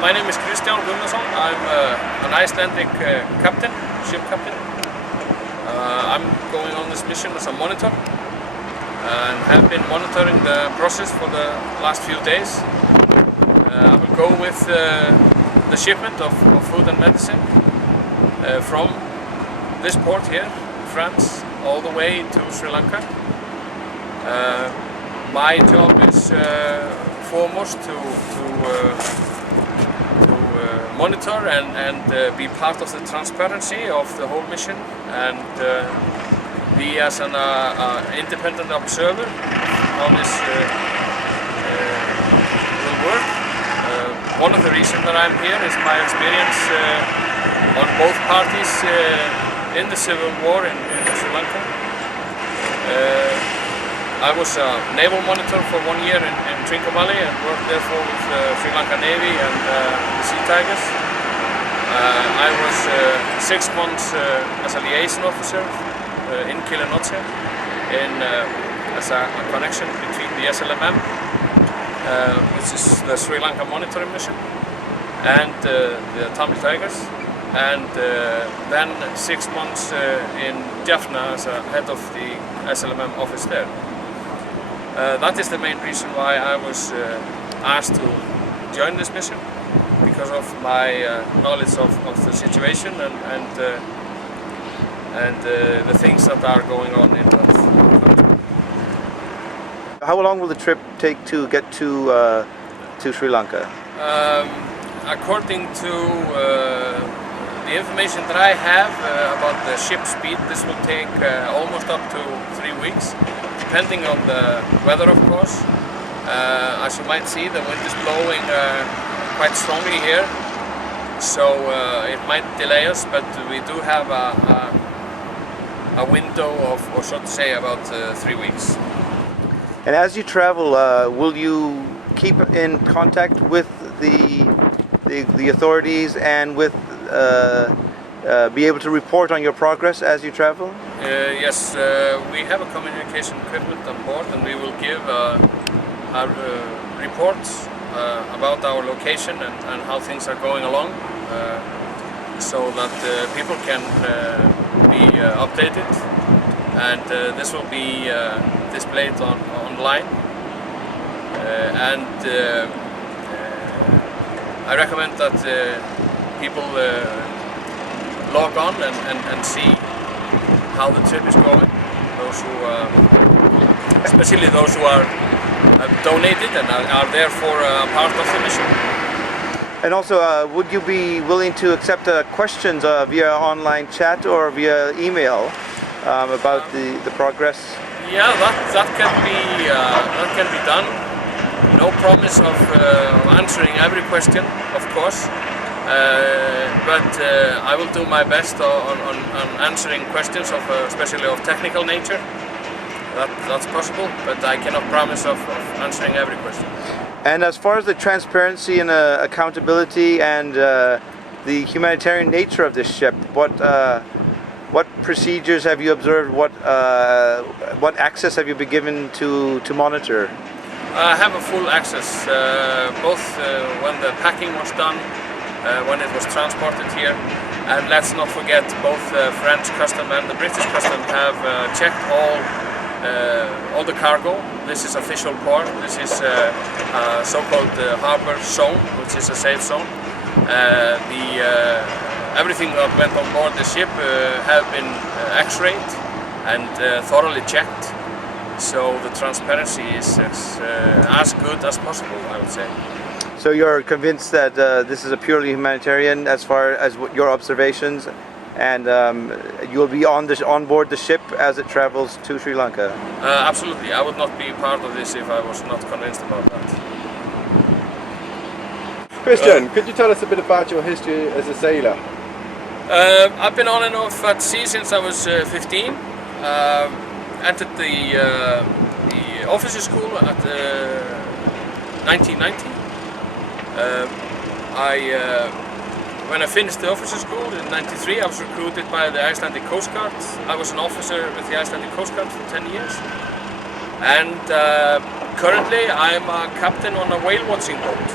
My name is Kristján Guðmundsson. I'm an Icelandic captain, ship captain. I'm going on this mission as a monitor and have been monitoring the process for the last few days. I will go with the shipment of food and medicine from this port here, France, all the way to Sri Lanka. My job is foremost to monitor and be part of the transparency of the whole mission and be as an independent observer how this will work. One of the reasons that I'm here is my experience on both parties in the civil war in Sri Lanka. I was a naval monitor for 1 year in Trincomalee and worked therefore with the Sri Lanka Navy and the Sea Tigers. I was 6 months as a liaison officer in Kilinochchi as a connection between the SLMM, which is the Sri Lanka monitoring mission, and the Tamil Tigers, and then 6 months in Jaffna as a head of the SLMM office there. That is the main reason why I was asked to join this mission, because of my knowledge of the situation and the things that are going on in that country. How long will the trip take to get to Sri Lanka? According to the information that I have about the ship speed, this will take almost up to 3 weeks. Depending on the weather, of course. As you might see, the wind is blowing quite strongly here, so it might delay us, but we do have a window of, or so to say, about 3 weeks. And as you travel, will you keep in contact with the authorities and with be able to report on your progress as you travel? Yes, we have a communication equipment on board, and we will give reports about our location and how things are going along, so that people can be updated, and this will be displayed online. And I recommend that people log on and see how the trip is going. Those who, especially those who are donated and are therefore part of the mission. And also, would you be willing to accept questions via online chat or via email about the progress? Yeah, that can be done. No promise of answering every question, of course. But I will do my best on answering questions of especially of technical nature. That's possible, but I cannot promise of answering every question. And as far as the transparency and accountability and the humanitarian nature of this ship, what procedures have you observed? What access have you been given to monitor? I have a full access, both when the packing was done, when it was transported here, and let's not forget both the French custom and the British custom have checked all the cargo. This is official port. This is a so-called harbor zone, which is a safe zone. Everything that went on board the ship have been X-rayed and thoroughly checked. So the transparency is as good as possible, I would say. So you're convinced that this is a purely humanitarian as far as your observations, and you'll be on board the ship as it travels to Sri Lanka? Absolutely. I would not be part of this if I was not convinced about that. Kristján, could you tell us a bit about your history as a sailor? I've been on and off at sea since I was 15. Entered the officer school at 1990. When I finished the officer school in '93, I was recruited by the Icelandic Coast Guard. I was an officer with the Icelandic Coast Guard for 10 years. And currently I'm a captain on a whale watching boat.